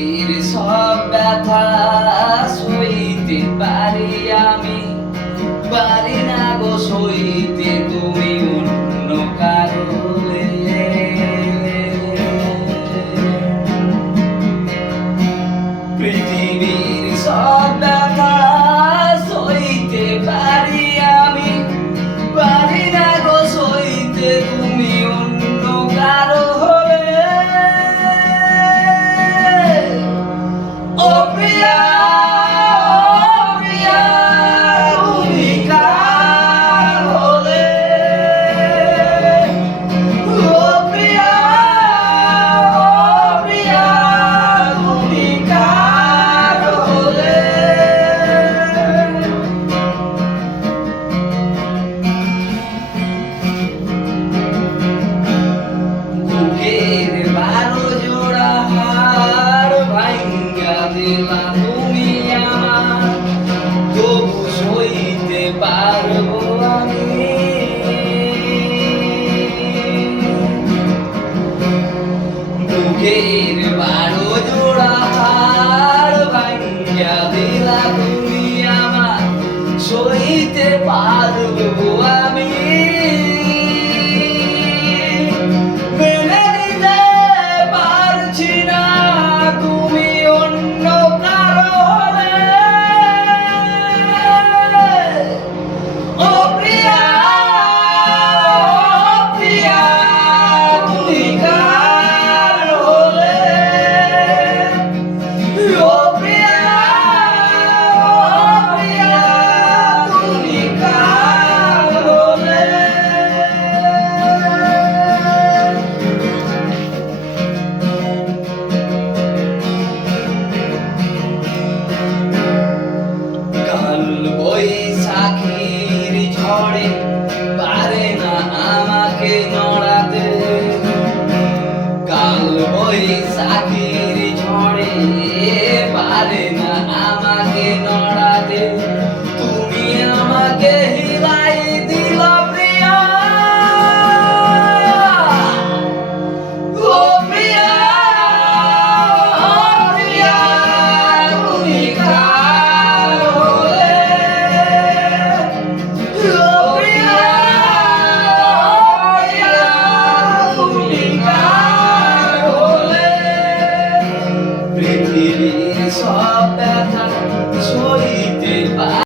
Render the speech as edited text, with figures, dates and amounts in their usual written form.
পৃথিবীর সব ব্যথা সইতে পারি আমি, পারি না গো সইতে তুমি অন্য কারো হলে। পৃথিবীর সব ব্যথা সইতে পারি আমি, পারি না গো সইতে তুমি অন্য কারো হলে। ও প্রিয়া, ও প্রিয়া, তুমি কার হলে? ও প্রিয়া, ও প্রিয়া, তুমি কার হলে? বুকের 12 জোড়া হাড় ভাঙ্গা দিলা তুমি আমার, তবু সইতে পারবো আমি। বুকের 12 জোড়া হাড় ভাঙ্গা দিলা তুমি আমার, সইতে পারবো আমি। মেনে নিতে পারছি না তুমি অন্য কারো হলে। ও প্রিয়া, ও প্রিয়া, তুমি কার হলে? ও প্রিয়া, ও প্রিয়া, তুমি কার হলে? কাল বৈশাখীর ঝড়ে পারে না আমাকে নড়াতে, কাল বৈশাখীর ঝড়ে পারে না আমাকে নড়াতে, তুমি আমাকে হিলাই দিল প্রিয়া। ও প্রিয়া, ও প্রিয়া, তুমি কার হলে? ও প্রিয়া, ও প্রিয়া, তুমি কার হলে? পৃথিবীর সব